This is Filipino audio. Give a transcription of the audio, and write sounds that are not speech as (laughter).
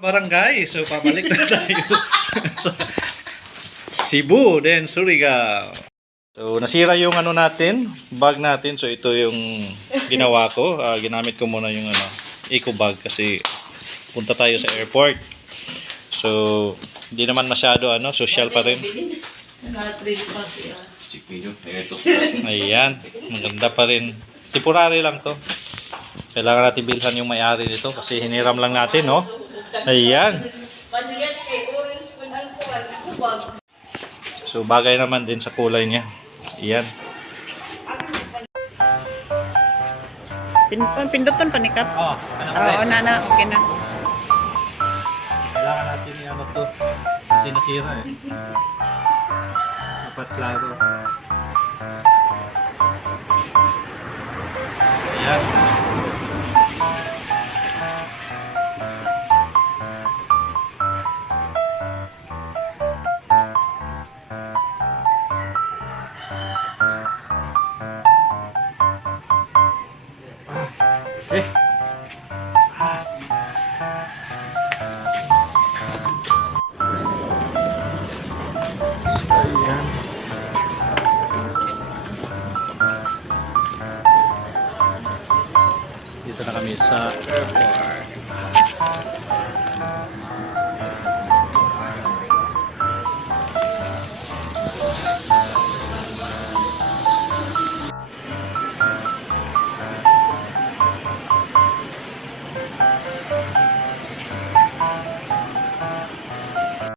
Barangay. So, pabalik na tayo. (laughs) Cebu, then Surigao. So, nasira yung ano natin, bag natin. So, ito yung ginawa ko. Ah, ginamit ko muna yung ano, eco bag kasi punta tayo sa airport. So, hindi naman masyado ano, social pa rin. Ayan, maganda pa rin. Temporary lang to. Kailangan natin bilhan yung may-ari nito kasi hiniram lang natin, no? Ayan. So, bagay naman din sa kulay niya. Ayan. Pin pinduton pa ni Kap. Oh, ano Oo, na na. Okay na. Kailangan natin yung ano to. Kasi nasira eh. Dapat klaro. Ayan. Eh. So, ayan. Dito na kami sa airport.